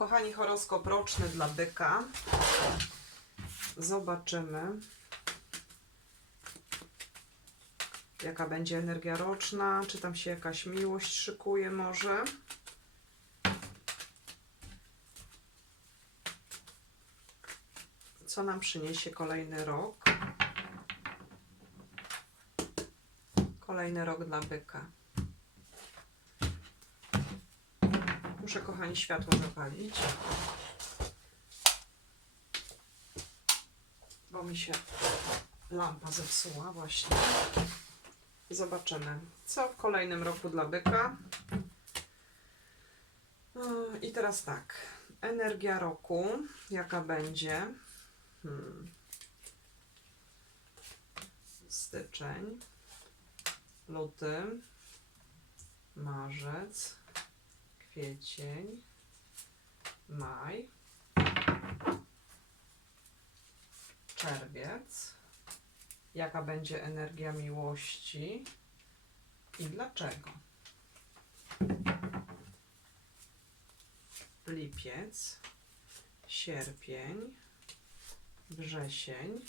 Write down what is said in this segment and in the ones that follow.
Kochani, horoskop roczny dla byka. Zobaczymy, jaka będzie energia roczna. Czy tam się jakaś miłość szykuje może? Co nam przyniesie kolejny rok? Kolejny rok dla byka. Muszę, kochani, światło zapalić. Bo mi się lampa zepsuła właśnie. Zobaczymy, co w kolejnym roku dla byka. I teraz tak. Energia roku, jaka będzie? Hmm. Styczeń, luty, marzec, kwiecień, maj, czerwiec. Jaka będzie energia miłości i dlaczego? Lipiec, sierpień, wrzesień,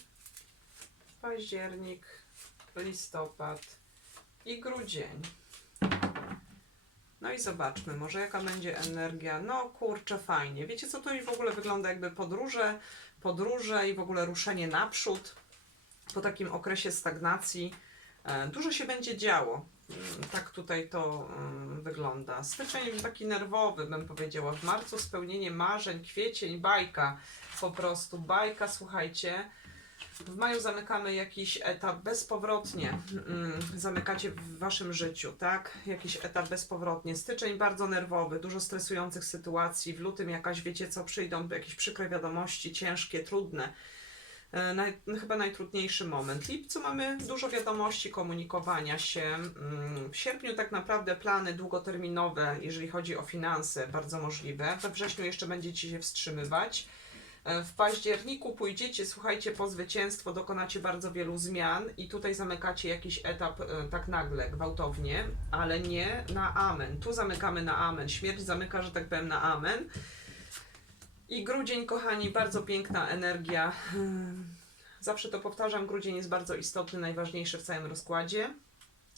październik, listopad i grudzień. No i zobaczmy, może jaka będzie energia. No kurczę, fajnie. Wiecie co, to mi w ogóle wygląda jakby podróże, podróże i w ogóle ruszenie naprzód po takim okresie stagnacji. E, Dużo się będzie działo. Mm, Tak tutaj to mm, wygląda. Styczeń taki nerwowy, bym powiedziała. W marcu spełnienie marzeń, kwiecień, bajka. Po prostu bajka, słuchajcie. W maju zamykamy jakiś etap bezpowrotnie. Mm, Zamykacie w waszym życiu, tak? Jakiś etap bezpowrotnie. Styczeń bardzo nerwowy, dużo stresujących sytuacji. W lutym jakaś, wiecie co, przyjdą jakieś przykre wiadomości, ciężkie, trudne. E, Naj, no chyba najtrudniejszy moment. W lipcu mamy dużo wiadomości, komunikowania się. Mm, W sierpniu tak naprawdę plany długoterminowe, jeżeli chodzi o finanse, bardzo możliwe. We wrześniu jeszcze będziecie się wstrzymywać. E, W październiku pójdziecie, słuchajcie, po zwycięstwo, dokonacie bardzo wielu zmian i tutaj zamykacie jakiś etap e, tak nagle, gwałtownie, ale nie na amen. Tu zamykamy na amen. Śmierć zamyka, że tak powiem, na amen. I grudzień, kochani, bardzo piękna energia. Hmm. Zawsze to powtarzam, grudzień jest bardzo istotny, najważniejszy w całym rozkładzie.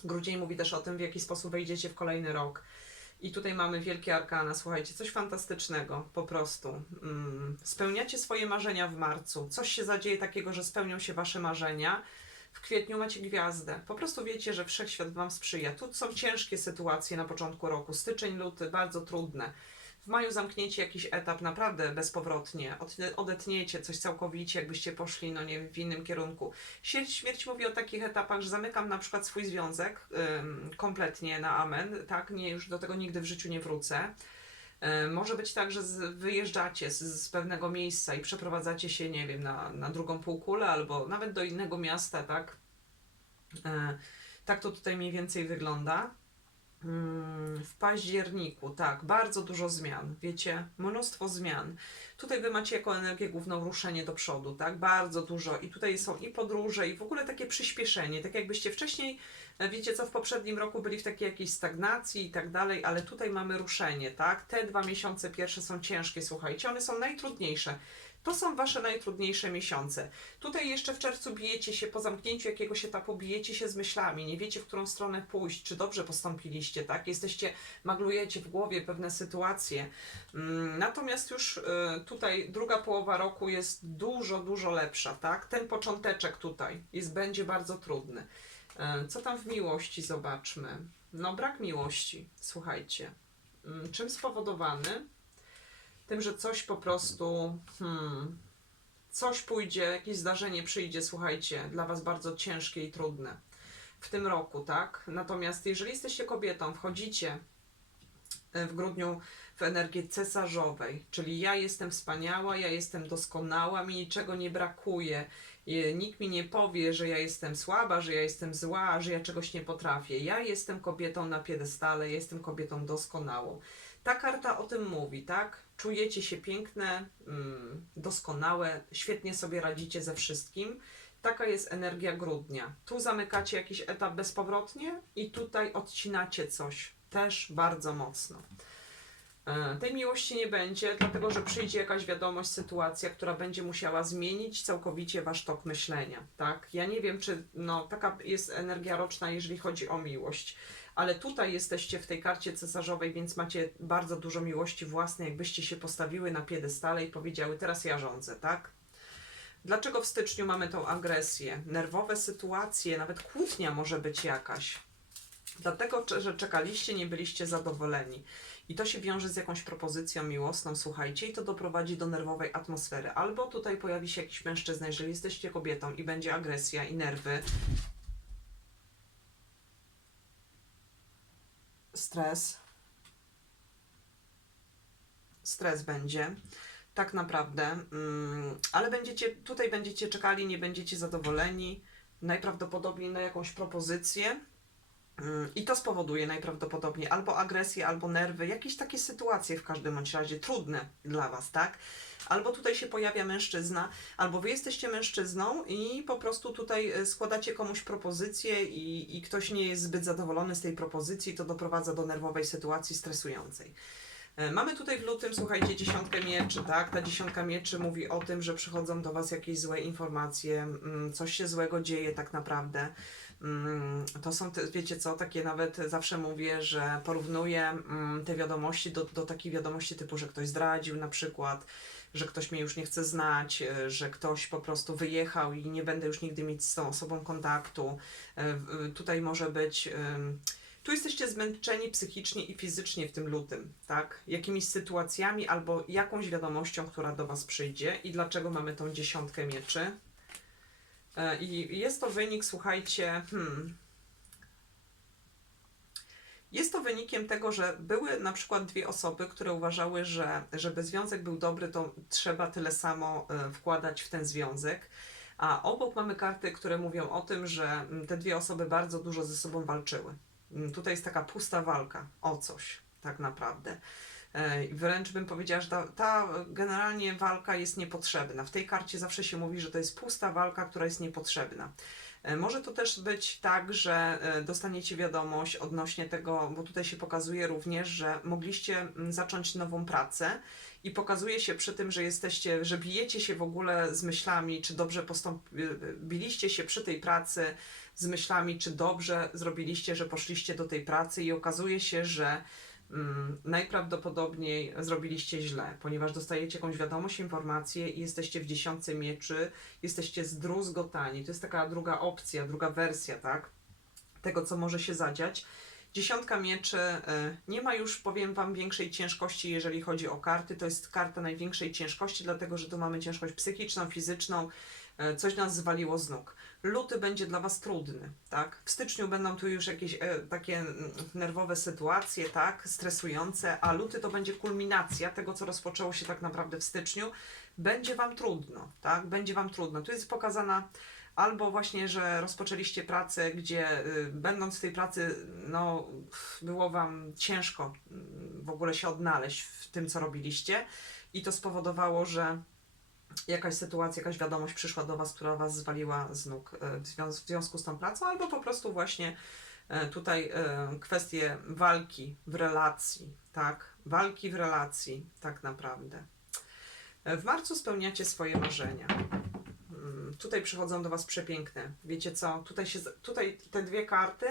Grudzień mówi też o tym, w jaki sposób wejdziecie w kolejny rok. I tutaj mamy wielkie arkana, słuchajcie, coś fantastycznego, po prostu. Mm, spełniacie swoje marzenia w marcu. Coś się zadzieje takiego, że spełnią się wasze marzenia. W kwietniu macie gwiazdę. Po prostu wiecie, że wszechświat wam sprzyja. Tu są ciężkie sytuacje na początku roku. Styczeń, luty, bardzo trudne. W maju zamkniecie jakiś etap naprawdę bezpowrotnie, Od- odetniecie coś całkowicie, jakbyście poszli no nie, w innym kierunku. Śmierć, śmierć mówi o takich etapach, że zamykam na przykład swój związek ym, kompletnie na amen, tak, nie, już do tego nigdy w życiu nie wrócę. Y, Może być tak, że z, wyjeżdżacie z, z pewnego miejsca i przeprowadzacie się, nie wiem, na, na drugą półkulę albo nawet do innego miasta, tak? Y, Tak to tutaj mniej więcej wygląda. Mm, W październiku, tak, bardzo dużo zmian, wiecie, mnóstwo zmian. Tutaj wy macie jako energię główną ruszenie do przodu, tak, bardzo dużo. I tutaj są i podróże, i w ogóle takie przyspieszenie, tak jakbyście wcześniej, e, wiecie co, w poprzednim roku byli w takiej jakiejś stagnacji i tak dalej, ale tutaj mamy ruszenie, tak. Te dwa miesiące pierwsze są ciężkie, słuchajcie, one są najtrudniejsze. To są wasze najtrudniejsze miesiące. Tutaj jeszcze w czerwcu bijecie się, po zamknięciu jakiegoś etapu bijecie się z myślami, nie wiecie w którą stronę pójść, czy dobrze postąpiliście, tak? Jesteście, maglujecie w głowie pewne sytuacje. Mm, Natomiast już y, tutaj druga połowa roku jest dużo, dużo lepsza, tak? Ten począteczek tutaj jest, będzie bardzo trudny. Y, Co tam w miłości zobaczmy? No brak miłości, słuchajcie. Mm, Czym spowodowany? Tym, że coś po prostu, hmm, coś pójdzie, jakieś zdarzenie przyjdzie, słuchajcie, dla Was bardzo ciężkie i trudne w tym roku, tak? Natomiast jeżeli jesteście kobietą, wchodzicie e, w grudniu w energię cesarzowej, czyli ja jestem wspaniała, ja jestem doskonała, mi niczego nie brakuje, i nikt mi nie powie, że ja jestem słaba, że ja jestem zła, że ja czegoś nie potrafię. Ja jestem kobietą na piedestale, ja jestem kobietą doskonałą. Ta karta o tym mówi, tak? Czujecie się piękne, mm, doskonałe, świetnie sobie radzicie ze wszystkim. Taka jest energia grudnia. Tu zamykacie jakiś etap bezpowrotnie i tutaj odcinacie coś też bardzo mocno. E, Tej miłości nie będzie, dlatego że przyjdzie jakaś wiadomość, sytuacja, która będzie musiała zmienić całkowicie wasz tok myślenia, tak? Ja nie wiem, czy no, taka jest energia roczna, jeżeli chodzi o miłość, ale tutaj jesteście w tej karcie cesarzowej, więc macie bardzo dużo miłości własnej, jakbyście się postawiły na piedestale i powiedziały, teraz ja rządzę, tak? Dlaczego w styczniu mamy tą agresję? Nerwowe sytuacje, nawet kłótnia może być jakaś. Dlatego, że czekaliście, nie byliście zadowoleni. I to się wiąże z jakąś propozycją miłosną, słuchajcie, i to doprowadzi do nerwowej atmosfery. Albo tutaj pojawi się jakiś mężczyzna, jeżeli jesteście kobietą i będzie agresja i nerwy. Stres. Stres będzie. Tak naprawdę. Mm, ale będziecie, tutaj będziecie czekali, nie będziecie zadowoleni. Najprawdopodobniej na jakąś propozycję I to spowoduje najprawdopodobniej albo agresję, albo nerwy, jakieś takie sytuacje w każdym bądź razie trudne dla Was, tak? Albo tutaj się pojawia mężczyzna, albo Wy jesteście mężczyzną i po prostu tutaj e, składacie komuś propozycję i, i ktoś nie jest zbyt zadowolony z tej propozycji, to doprowadza do nerwowej sytuacji stresującej. E, Mamy tutaj w lutym, słuchajcie, dziesiątkę mieczy, tak? Ta dziesiątka mieczy mówi o tym, że przychodzą do Was jakieś złe informacje, mm, coś się złego dzieje tak naprawdę. Mm, To są, te, wiecie co, takie nawet zawsze mówię, że porównuję mm, te wiadomości do, do takich wiadomości typu, że ktoś zdradził na przykład, że ktoś mnie już nie chce znać, e, że ktoś po prostu wyjechał i nie będę już nigdy mieć z tą osobą kontaktu. E, w- Tutaj może być. Tu jesteście zmęczeni psychicznie i fizycznie w tym lutym, tak? Jakimiś sytuacjami albo jakąś wiadomością, która do Was przyjdzie. I dlaczego mamy tą dziesiątkę mieczy? E, I jest to wynik, słuchajcie, hmm, jest to wynikiem tego, że były na przykład dwie osoby, które uważały, że żeby związek był dobry, to trzeba tyle samo e, wkładać w ten związek. A obok mamy karty, które mówią o tym, że mm, te dwie osoby bardzo dużo ze sobą walczyły. Mm, Tutaj jest taka pusta walka o coś, tak naprawdę. E, Wręcz bym powiedziała, że ta, ta generalnie walka jest niepotrzebna. W tej karcie zawsze się mówi, że to jest pusta walka, która jest niepotrzebna. E, Może to też być tak, że e, dostaniecie wiadomość odnośnie tego, bo tutaj się pokazuje również, że mogliście mm, zacząć nową pracę i pokazuje się przy tym, że jesteście, że bijecie się w ogóle z myślami, czy dobrze postąpiliście się przy tej pracy z myślami, czy dobrze zrobiliście, że poszliście do tej pracy i okazuje się, że najprawdopodobniej zrobiliście źle, ponieważ dostajecie jakąś wiadomość, informację i jesteście w dziesiątce mieczy, jesteście zdruzgotani. To jest taka druga opcja, druga wersja, tak? Tego, co może się zadziać. Dziesiątka mieczy y, nie ma już, powiem Wam, większej ciężkości, jeżeli chodzi o karty. To jest karta największej ciężkości, dlatego że tu mamy ciężkość psychiczną, fizyczną. y, Coś nas zwaliło z nóg. Luty będzie dla Was trudny, tak? W styczniu będą tu już jakieś e, takie nerwowe sytuacje, tak? Stresujące, a luty to będzie kulminacja tego, co rozpoczęło się tak naprawdę w styczniu. Będzie Wam trudno, tak? Będzie Wam trudno. Tu jest pokazana albo właśnie, że rozpoczęliście pracę, gdzie y, będąc w tej pracy, no, było Wam ciężko mm, w ogóle się odnaleźć w tym, co robiliście i to spowodowało, że jakaś sytuacja, jakaś wiadomość przyszła do Was, która Was zwaliła z nóg e, w związ- w związku z tą pracą, albo po prostu właśnie e, tutaj e, kwestie walki w relacji, tak? Walki w relacji, tak naprawdę. W marcu spełniacie swoje marzenia. Mm, Tutaj przychodzą do Was przepiękne. Wiecie co? Tutaj, się, tutaj te dwie karty,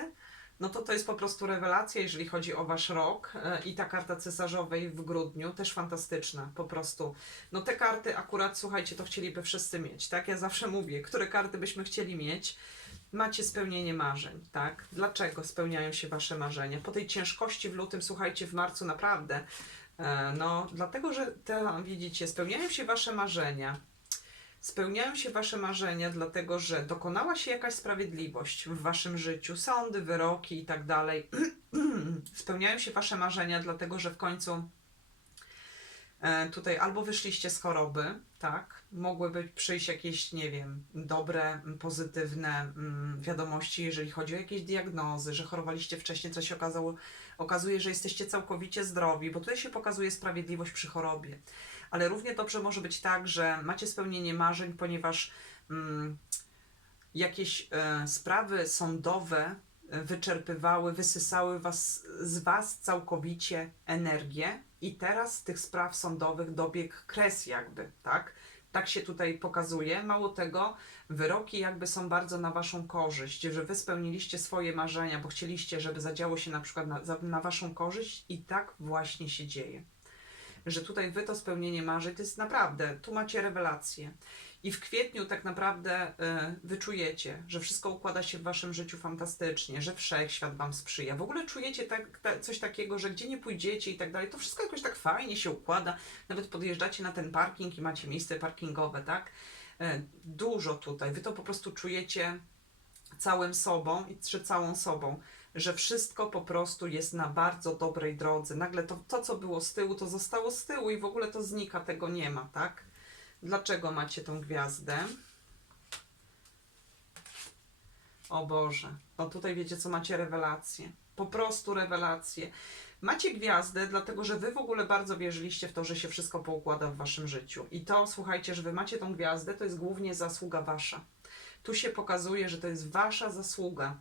no to to jest po prostu rewelacja, jeżeli chodzi o Wasz rok. E, I ta karta cesarzowej w grudniu, też fantastyczna, po prostu. No te karty akurat, słuchajcie, to chcieliby wszyscy mieć, tak? Ja zawsze mówię, które karty byśmy chcieli mieć. Macie spełnienie marzeń, tak? Dlaczego spełniają się Wasze marzenia? Po tej ciężkości w lutym, słuchajcie, w marcu naprawdę. E, No, dlatego, że te, widzicie, spełniają się Wasze marzenia. Spełniają się Wasze marzenia, dlatego że dokonała się jakaś sprawiedliwość w Waszym życiu, sądy, wyroki i tak dalej. Spełniają się Wasze marzenia, dlatego że w końcu e, tutaj albo wyszliście z choroby, tak? Mogłyby przyjść jakieś, nie wiem, dobre, pozytywne wiadomości, jeżeli chodzi o jakieś diagnozy, że chorowaliście wcześniej, co się okazało, okazuje, że jesteście całkowicie zdrowi, bo tutaj się pokazuje sprawiedliwość przy chorobie. Ale równie dobrze może być tak, że macie spełnienie marzeń, ponieważ mm, jakieś e, sprawy sądowe e, wyczerpywały, wysysały was, z Was całkowicie energię, i teraz tych spraw sądowych dobiegł kres jakby, tak? Tak się tutaj pokazuje. Mało tego, wyroki jakby są bardzo na waszą korzyść, że wy spełniliście swoje marzenia, bo chcieliście, żeby zadziało się na przykład na, na waszą korzyść i tak właśnie się dzieje. Że tutaj wy to spełnienie marzeń, to jest naprawdę, tu macie rewelację. I w kwietniu tak naprawdę y, wyczujecie, że wszystko układa się w waszym życiu fantastycznie, że wszechświat wam sprzyja. W ogóle czujecie tak, ta, coś takiego, że gdzie nie pójdziecie i tak dalej, to wszystko jakoś tak fajnie się układa. Nawet podjeżdżacie na ten parking i macie miejsce parkingowe, tak? Y, dużo tutaj. Wy to po prostu czujecie całym sobą i czy całą sobą, że wszystko po prostu jest na bardzo dobrej drodze. Nagle to, to, co było z tyłu, to zostało z tyłu i w ogóle to znika, tego nie ma, tak? Dlaczego macie tą gwiazdę? O Boże, no tutaj wiecie co, macie rewelację. Po prostu rewelację. Macie gwiazdę, dlatego że wy w ogóle bardzo wierzyliście w to, że się wszystko poukłada w waszym życiu. I to, słuchajcie, że wy macie tą gwiazdę, to jest głównie zasługa wasza. Tu się pokazuje, że to jest wasza zasługa,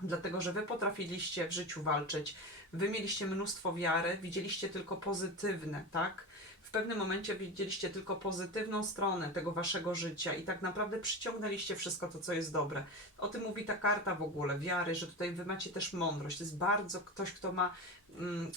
dlatego że wy potrafiliście w życiu walczyć, wy mieliście mnóstwo wiary, widzieliście tylko pozytywne, tak? W pewnym momencie widzieliście tylko pozytywną stronę tego waszego życia i tak naprawdę przyciągnęliście wszystko to, co jest dobre. O tym mówi ta karta w ogóle, wiary, że tutaj wy macie też mądrość. To jest bardzo ktoś, kto ma, mm,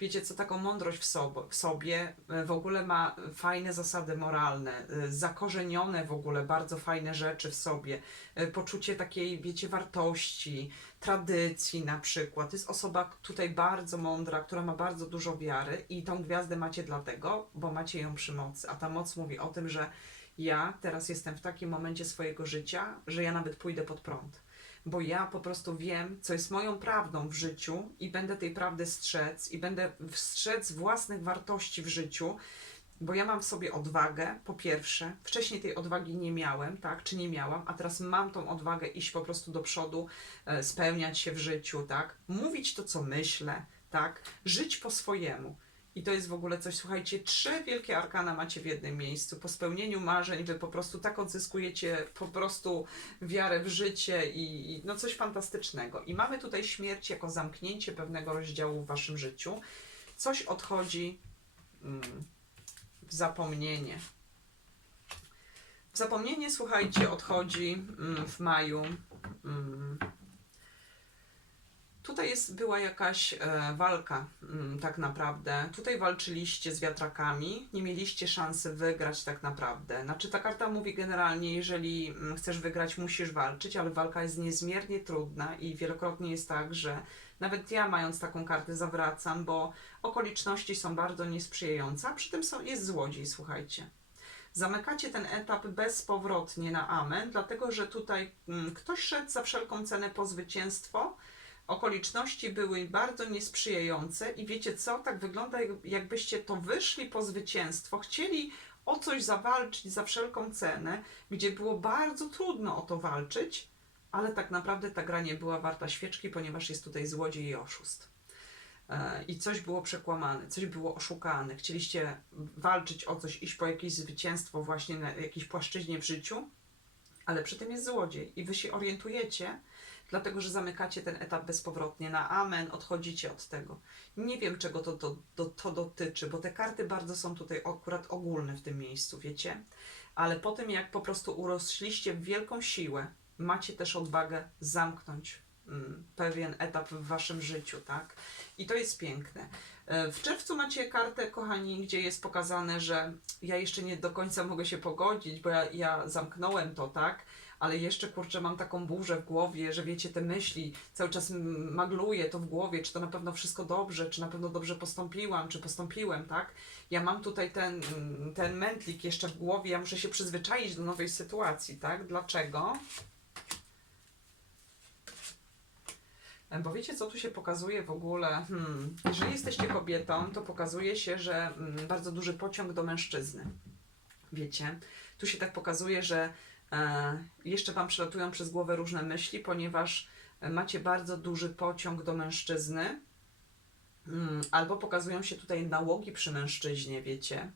wiecie co, taką mądrość w, sob- w sobie, e, w ogóle ma fajne zasady moralne, e, zakorzenione w ogóle bardzo fajne rzeczy w sobie, e, poczucie takiej, wiecie, wartości, tradycji na przykład. To jest osoba tutaj bardzo mądra, która ma bardzo dużo wiary i tą gwiazdę macie dlatego, bo macie ją przy mocy. A ta moc mówi o tym, że ja teraz jestem w takim momencie swojego życia, że ja nawet pójdę pod prąd. Bo ja po prostu wiem, co jest moją prawdą w życiu i będę tej prawdy strzec i będę strzec własnych wartości w życiu, bo ja mam w sobie odwagę, po pierwsze. Wcześniej tej odwagi nie miałem, tak, czy nie miałam, a teraz mam tą odwagę iść po prostu do przodu, e, spełniać się w życiu, tak, mówić to, co myślę, tak, żyć po swojemu. I to jest w ogóle coś, słuchajcie, trzy wielkie arkana macie w jednym miejscu. Po spełnieniu marzeń wy po prostu tak odzyskujecie po prostu wiarę w życie i, i no coś fantastycznego. I mamy tutaj śmierć jako zamknięcie pewnego rozdziału w waszym życiu. Coś odchodzi mm, w zapomnienie. W zapomnienie, słuchajcie, odchodzi mm, w maju. Mm, Tutaj jest, była jakaś e, walka, mm, tak naprawdę. Tutaj walczyliście z wiatrakami, nie mieliście szansy wygrać, tak naprawdę. Znaczy, ta karta mówi generalnie, jeżeli mm, chcesz wygrać, musisz walczyć, ale walka jest niezmiernie trudna i wielokrotnie jest tak, że nawet ja, mając taką kartę, zawracam, bo okoliczności są bardzo niesprzyjające, a przy tym są, jest złodziej, słuchajcie. Zamykacie ten etap bezpowrotnie na amen, dlatego że tutaj mm, ktoś szedł za wszelką cenę po zwycięstwo, okoliczności były bardzo niesprzyjające i wiecie co, tak wygląda jak- jakbyście to wyszli po zwycięstwo, chcieli o coś zawalczyć za wszelką cenę, gdzie było bardzo trudno o to walczyć, ale tak naprawdę ta gra nie była warta świeczki, ponieważ jest tutaj złodziej i oszust. E, I coś było przekłamane, coś było oszukane. Chcieliście walczyć o coś, iść po jakieś zwycięstwo właśnie na jakiejś płaszczyźnie w życiu, ale przy tym jest złodziej i wy się orientujecie, dlatego że zamykacie ten etap bezpowrotnie na amen, odchodzicie od tego. Nie wiem, czego to, to, to, to dotyczy, bo te karty bardzo są tutaj akurat ogólne w tym miejscu, wiecie? Ale po tym, jak po prostu urośliście w wielką siłę, macie też odwagę zamknąć mm, pewien etap w waszym życiu, tak? I to jest piękne. E, W czerwcu macie kartę, kochani, gdzie jest pokazane, że ja jeszcze nie do końca mogę się pogodzić, bo ja, ja zamknąłem to, tak? Ale jeszcze kurczę, mam taką burzę w głowie, że wiecie, te myśli cały czas magluję to w głowie, czy to na pewno wszystko dobrze, czy na pewno dobrze postąpiłam, czy postąpiłem, tak? Ja mam tutaj ten, ten mętlik jeszcze w głowie, ja muszę się przyzwyczaić do nowej sytuacji, tak? Dlaczego? Bo wiecie, co tu się pokazuje w ogóle? Hmm. Jeżeli jesteście kobietą, to pokazuje się, że mm, bardzo duży pociąg do mężczyzny. Wiecie? Tu się tak pokazuje, że jeszcze Wam przelatują przez głowę różne myśli, ponieważ e, macie bardzo duży pociąg do mężczyzny. Mm, albo pokazują się tutaj nałogi przy mężczyźnie, wiecie?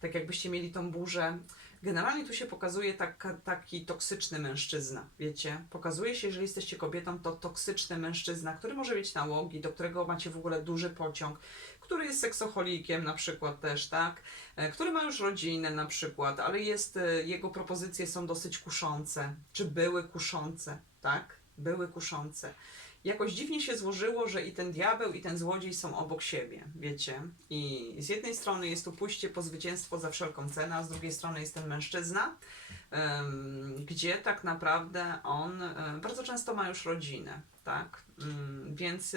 Tak jakbyście mieli tą burzę. Generalnie tu się pokazuje tak, taki toksyczny mężczyzna, wiecie? Pokazuje się, jeżeli jesteście kobietą, to toksyczny mężczyzna, który może mieć nałogi, do którego macie w ogóle duży pociąg, który jest seksocholikiem na przykład też, tak? E, Który ma już rodzinę na przykład, ale jest, e, jego propozycje są dosyć kuszące, czy były kuszące, tak? Były kuszące. Jakoś dziwnie się złożyło, że i ten diabeł, i ten złodziej są obok siebie, wiecie? I z jednej strony jest tu pójście po zwycięstwo za wszelką cenę, a z drugiej strony jest ten mężczyzna, gdzie tak naprawdę on e, bardzo często ma już rodzinę, tak? Mm, Więc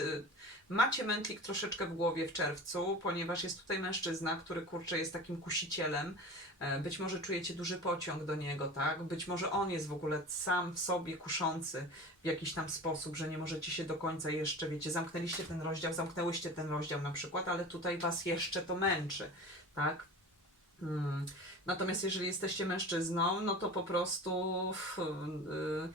macie mętlik troszeczkę w głowie w czerwcu, ponieważ jest tutaj mężczyzna, który kurczę jest takim kusicielem. E, Być może czujecie duży pociąg do niego, tak? Być może on jest w ogóle sam w sobie kuszący w jakiś tam sposób, że nie możecie się do końca jeszcze, wiecie, zamknęliście ten rozdział, zamknęłyście ten rozdział na przykład, ale tutaj was jeszcze to męczy, tak? Mm. Natomiast jeżeli jesteście mężczyzną, no to po prostu yy,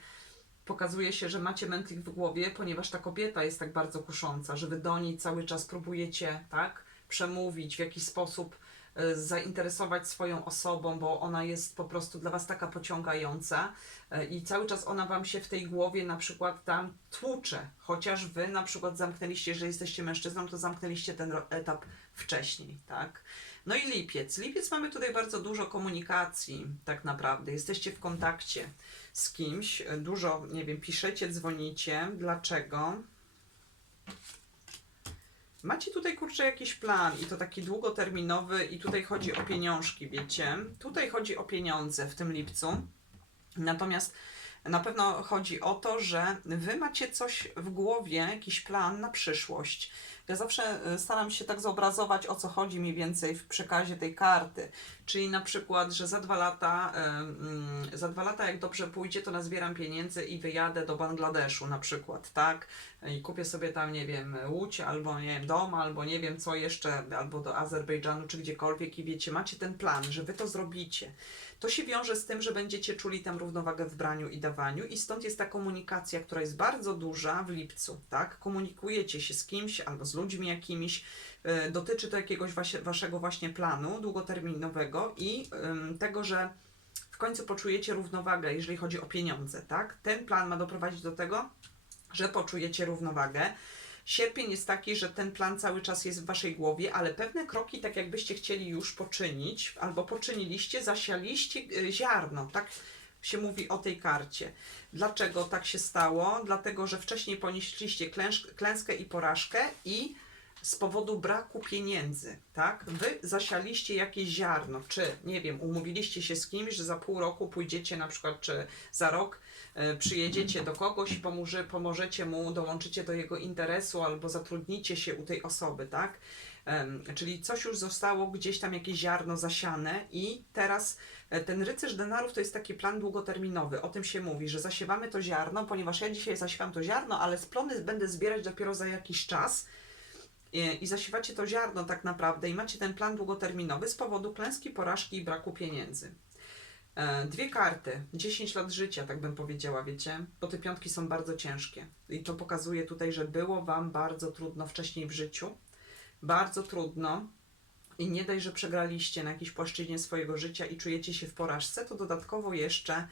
pokazuje się, że macie mętlik w głowie, ponieważ ta kobieta jest tak bardzo kusząca, że wy do niej cały czas próbujecie, tak, przemówić w jakiś sposób, y, zainteresować swoją osobą, bo ona jest po prostu dla was taka pociągająca y, i cały czas ona wam się w tej głowie na przykład tam tłucze, chociaż wy na przykład zamknęliście, że jesteście mężczyzną, to zamknęliście ten etap wcześniej, tak? No i lipiec. Lipiec mamy tutaj bardzo dużo komunikacji, tak naprawdę. Jesteście w kontakcie z kimś, dużo, nie wiem, piszecie, dzwonicie. Dlaczego? Macie tutaj, kurczę, jakiś plan i to taki długoterminowy i tutaj chodzi o pieniążki, wiecie? Tutaj chodzi o pieniądze w tym lipcu. Natomiast na pewno chodzi o to, że wy macie coś w głowie, jakiś plan na przyszłość. Ja zawsze y, staram się tak zobrazować, o co chodzi mniej więcej w przekazie tej karty. Czyli na przykład, że za dwa lata, y, mm, za dwa lata jak dobrze pójdzie, to nazbieram pieniędzy i wyjadę do Bangladeszu na przykład, tak? I kupię sobie tam, nie wiem, łódź, albo nie wiem, dom, albo nie wiem co jeszcze, albo do Azerbejdżanu, czy gdziekolwiek i wiecie, macie ten plan, że wy to zrobicie. To się wiąże z tym, że będziecie czuli tam równowagę w braniu i dawaniu i stąd jest ta komunikacja, która jest bardzo duża w lipcu, tak? Komunikujecie się z kimś albo z ludźmi jakimiś, y, dotyczy to jakiegoś waszego właśnie planu długoterminowego i tego, że w końcu poczujecie równowagę, jeżeli chodzi o pieniądze, tak? Ten plan ma doprowadzić do tego, że poczujecie równowagę. Sierpień jest taki, że ten plan cały czas jest w waszej głowie, ale pewne kroki, tak jakbyście chcieli już poczynić, albo poczyniliście, zasialiście y, ziarno, tak się mówi o tej karcie. Dlaczego tak się stało? Dlatego, że wcześniej ponieśliście klęskę i porażkę i z powodu braku pieniędzy, tak? Wy zasialiście jakieś ziarno, czy nie wiem, umówiliście się z kimś, że za pół roku pójdziecie na przykład, czy za rok e, przyjedziecie do kogoś i pomoże, pomożecie mu, dołączycie do jego interesu albo zatrudnicie się u tej osoby, tak? Czyli coś już zostało gdzieś tam jakieś ziarno zasiane i teraz e, ten rycerz denarów to jest taki plan długoterminowy. O tym się mówi, że zasiewamy to ziarno, ponieważ ja dzisiaj zasiewam to ziarno, ale z plony będę zbierać dopiero za jakiś czas i, i zasiewacie to ziarno tak naprawdę i macie ten plan długoterminowy z powodu klęski, porażki i braku pieniędzy. E, Dwie karty, 10 lat życia, tak bym powiedziała, wiecie, bo te piątki są bardzo ciężkie. I to pokazuje tutaj, że było Wam bardzo trudno wcześniej w życiu, bardzo trudno i nie daj, że przegraliście na jakiejś płaszczyźnie swojego życia i czujecie się w porażce, to dodatkowo jeszcze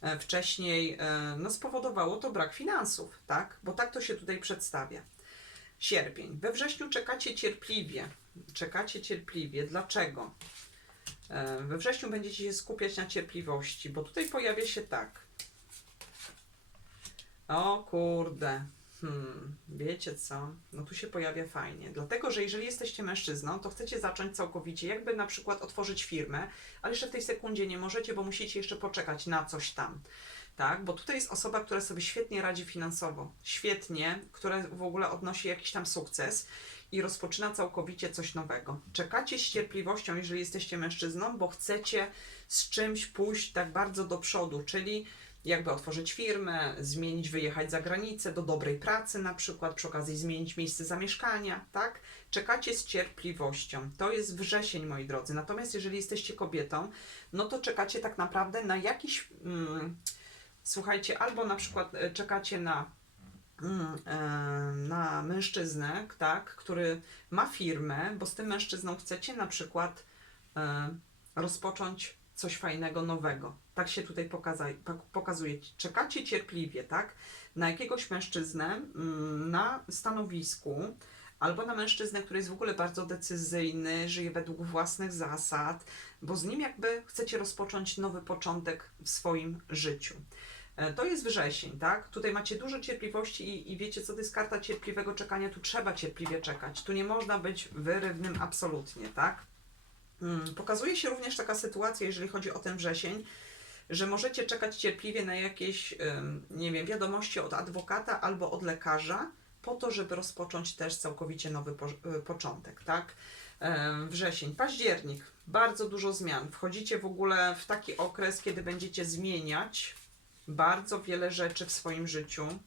e, wcześniej e, no, spowodowało to brak finansów, tak? Bo tak to się tutaj przedstawia. Sierpień. We wrześniu czekacie cierpliwie. Czekacie cierpliwie. Dlaczego? E, We wrześniu będziecie się skupiać na cierpliwości, bo tutaj pojawia się tak. O kurde. Hmm, wiecie co? No tu się pojawia fajnie. Dlatego, że jeżeli jesteście mężczyzną, to chcecie zacząć całkowicie, jakby na przykład otworzyć firmę, ale jeszcze w tej sekundzie nie możecie, bo musicie jeszcze poczekać na coś tam. Tak, bo tutaj jest osoba, która sobie świetnie radzi finansowo, świetnie, która w ogóle odnosi jakiś tam sukces i rozpoczyna całkowicie coś nowego. Czekacie z cierpliwością, jeżeli jesteście mężczyzną, bo chcecie z czymś pójść tak bardzo do przodu, czyli jakby otworzyć firmę, zmienić, wyjechać za granicę, do dobrej pracy na przykład, przy okazji zmienić miejsce zamieszkania, tak? Czekacie z cierpliwością. To jest wrzesień, moi drodzy. Natomiast jeżeli jesteście kobietą, no to czekacie tak naprawdę na jakiś... Mm, słuchajcie, albo na przykład e, czekacie na, na mężczyznę, tak, który ma firmę, bo z tym mężczyzną chcecie na przykład e, rozpocząć coś fajnego, nowego. Tak się tutaj pokazuje. Czekacie cierpliwie, tak, na jakiegoś mężczyznę mm, na stanowisku, albo na mężczyznę, który jest w ogóle bardzo decyzyjny, żyje według własnych zasad, bo z nim jakby chcecie rozpocząć nowy początek w swoim życiu. E, To jest wrzesień, tak? Tutaj macie dużo cierpliwości i, i wiecie, co to jest karta cierpliwego czekania. Tu trzeba cierpliwie czekać. Tu nie można być wyrywnym absolutnie, tak? Mm, Pokazuje się również taka sytuacja, jeżeli chodzi o ten wrzesień, że możecie czekać cierpliwie na jakieś, nie wiem, wiadomości od adwokata albo od lekarza, po to, żeby rozpocząć też całkowicie nowy po, y, początek, tak? Ym, Wrzesień, październik, bardzo dużo zmian. Wchodzicie w ogóle w taki okres, kiedy będziecie zmieniać bardzo wiele rzeczy w swoim życiu.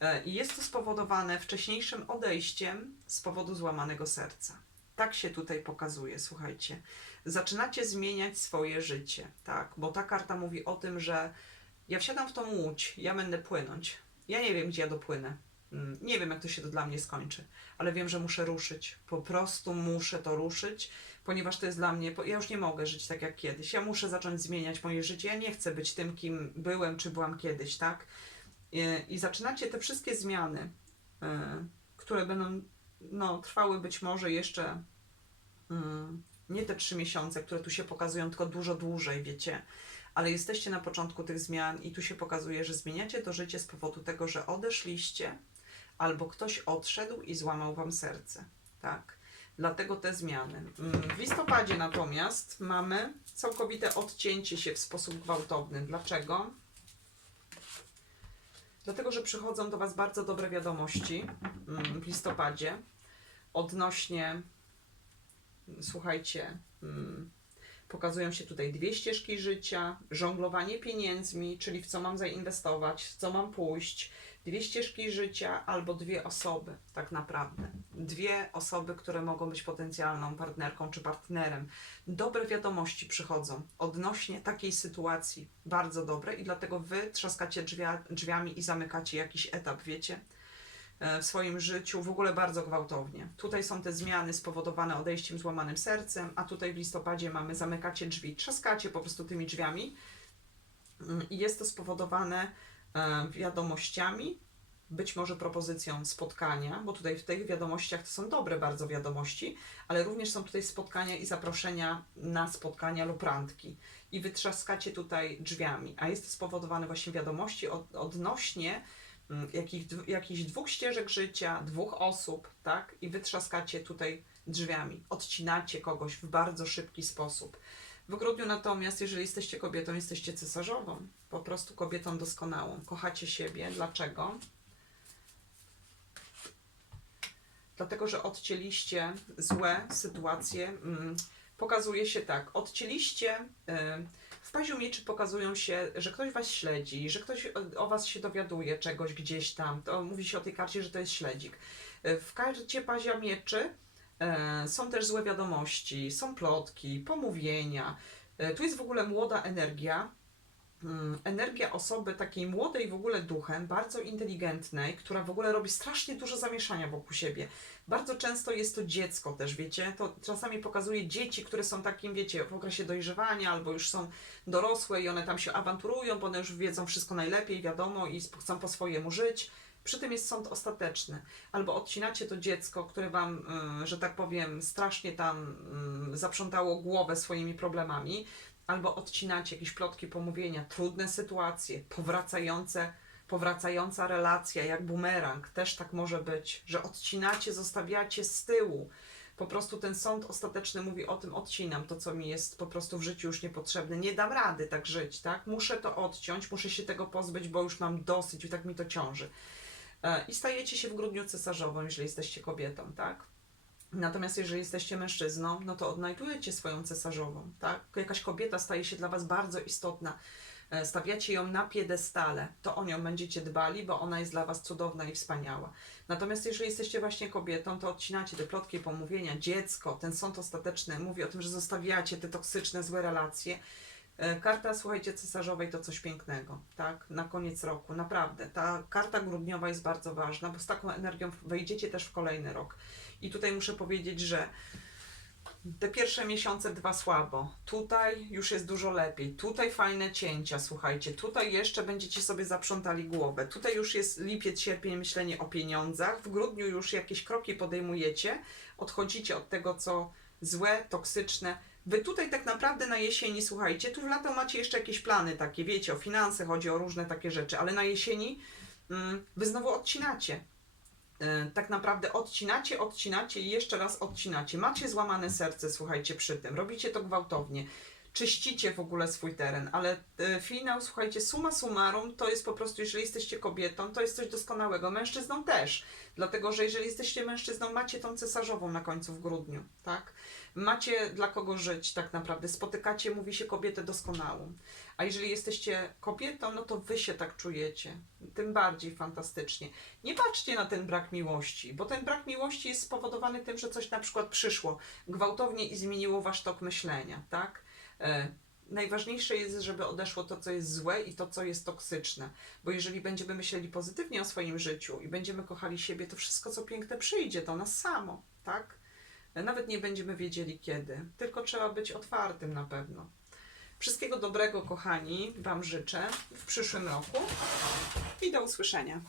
E, I jest to spowodowane wcześniejszym odejściem z powodu złamanego serca. Tak się tutaj pokazuje, słuchajcie. Zaczynacie zmieniać swoje życie, tak? Bo ta karta mówi o tym, że ja wsiadam w tą łódź, ja będę płynąć. Ja nie wiem, gdzie ja dopłynę. Mm, Nie wiem, jak to się to dla mnie skończy, ale wiem, że muszę ruszyć. Po prostu muszę to ruszyć, ponieważ to jest dla mnie. Ja już nie mogę żyć tak jak kiedyś. Ja muszę zacząć zmieniać moje życie. Ja nie chcę być tym, kim byłem czy byłam kiedyś, tak? I, i zaczynacie te wszystkie zmiany, y, które będą no, trwały być może jeszcze mm, nie te trzy miesiące, które tu się pokazują, tylko dużo dłużej, wiecie. Ale jesteście na początku tych zmian i tu się pokazuje, że zmieniacie to życie z powodu tego, że odeszliście albo ktoś odszedł i złamał wam serce. Tak. Dlatego te zmiany. Mm, W listopadzie natomiast mamy całkowite odcięcie się w sposób gwałtowny. Dlaczego? Dlatego, że przychodzą do Was bardzo dobre wiadomości mm, w listopadzie odnośnie, słuchajcie, mm, pokazują się tutaj dwie ścieżki życia, żonglowanie pieniędzmi, czyli w co mam zainwestować, w co mam pójść, dwie ścieżki życia albo dwie osoby, tak naprawdę. Dwie osoby, które mogą być potencjalną partnerką czy partnerem. Dobre wiadomości przychodzą odnośnie takiej sytuacji, bardzo dobre i dlatego wy trzaskacie drzwia, drzwiami i zamykacie jakiś etap, wiecie? e, w swoim życiu w ogóle bardzo gwałtownie. Tutaj są te zmiany spowodowane odejściem złamanym sercem, a tutaj w listopadzie mamy zamykacie drzwi, trzaskacie po prostu tymi drzwiami Mm, i jest to spowodowane wiadomościami, być może propozycją spotkania, bo tutaj w tych wiadomościach to są dobre bardzo wiadomości, ale również są tutaj spotkania i zaproszenia na spotkania lub randki. I wytrzaskacie tutaj drzwiami, a jest to spowodowane właśnie wiadomości od, odnośnie mm, jakich, jakichś dwóch ścieżek życia, dwóch osób, tak? I wytrzaskacie tutaj drzwiami, odcinacie kogoś w bardzo szybki sposób. W grudniu natomiast, jeżeli jesteście kobietą, jesteście cesarzową, po prostu kobietą doskonałą. Kochacie siebie. Dlaczego? Dlatego, że odcięliście złe sytuacje. Mm, Pokazuje się tak, odcięliście. y, W paziu mieczy pokazują się, że ktoś was śledzi, że ktoś o- o was się dowiaduje czegoś gdzieś tam. To mówi się o tej karcie, że to jest śledzik. Y, W karcie pazia mieczy są też złe wiadomości, są plotki, pomówienia. E, Tu jest w ogóle młoda energia. Mm, Energia osoby takiej młodej w ogóle duchem, bardzo inteligentnej, która w ogóle robi strasznie dużo zamieszania wokół siebie. Bardzo często jest to dziecko też, wiecie, to czasami pokazuje dzieci, które są takim, wiecie, w okresie dojrzewania albo już są dorosłe i one tam się awanturują, bo one już wiedzą wszystko najlepiej, wiadomo i chcą po swojemu żyć. Przy tym jest sąd ostateczny. Albo odcinacie to dziecko, które wam, y, że tak powiem, strasznie tam y, zaprzątało głowę swoimi problemami, albo odcinacie jakieś plotki, pomówienia, trudne sytuacje, powracające, powracająca relacja, jak bumerang, też tak może być, że odcinacie, zostawiacie z tyłu. Po prostu ten sąd ostateczny mówi o tym, odcinam to, co mi jest po prostu w życiu już niepotrzebne. Nie dam rady tak żyć, tak? Muszę to odciąć, muszę się tego pozbyć, bo już mam dosyć i tak mi to ciąży. E, I stajecie się w grudniu cesarzową, jeżeli jesteście kobietą, tak? Natomiast jeżeli jesteście mężczyzną, no to odnajdujecie swoją cesarzową, tak? Jakaś kobieta staje się dla Was bardzo istotna. E, Stawiacie ją na piedestale, to o nią będziecie dbali, bo ona jest dla Was cudowna i wspaniała. Natomiast jeżeli jesteście właśnie kobietą, to odcinacie te plotki, pomówienia, dziecko, ten sąd ostateczny mówi o tym, że zostawiacie te toksyczne, złe relacje. E, Karta, słuchajcie, cesarzowej to coś pięknego, tak? Na koniec roku, naprawdę. Ta karta grudniowa jest bardzo ważna, bo z taką energią wejdziecie też w kolejny rok. I tutaj muszę powiedzieć, że te pierwsze miesiące dwa słabo. Tutaj już jest dużo lepiej. Tutaj fajne cięcia, słuchajcie. Tutaj jeszcze będziecie sobie zaprzątali głowę. Tutaj już jest lipiec, sierpień, myślenie o pieniądzach. W grudniu już jakieś kroki podejmujecie. Odchodzicie od tego, co złe, toksyczne. Wy tutaj tak naprawdę na jesieni, słuchajcie, tu w lato macie jeszcze jakieś plany takie, wiecie, o finanse, chodzi o różne takie rzeczy, ale na jesieni mm, wy znowu odcinacie. Y, tak naprawdę odcinacie, odcinacie i jeszcze raz odcinacie. Macie złamane serce, słuchajcie, przy tym. Robicie to gwałtownie. Czyścicie w ogóle swój teren, ale y, finał, słuchajcie, summa summarum to jest po prostu, jeżeli jesteście kobietą, to jest coś doskonałego. Mężczyzną też, dlatego że jeżeli jesteście mężczyzną, macie tą cesarzową na końcu w grudniu, tak? Macie dla kogo żyć tak naprawdę. Spotykacie, mówi się, kobietę doskonałą. A jeżeli jesteście kobietą, no to wy się tak czujecie. Tym bardziej fantastycznie. Nie patrzcie na ten brak miłości, bo ten brak miłości jest spowodowany tym, że coś na przykład przyszło gwałtownie i zmieniło wasz tok myślenia, tak? E, najważniejsze jest, żeby odeszło to, co jest złe i to, co jest toksyczne. Bo jeżeli będziemy myśleli pozytywnie o swoim życiu i będziemy kochali siebie, to wszystko, co piękne, przyjdzie do nas samo, tak? E, Nawet nie będziemy wiedzieli kiedy, tylko trzeba być otwartym na pewno. Wszystkiego dobrego, kochani, Wam życzę w przyszłym roku i do usłyszenia.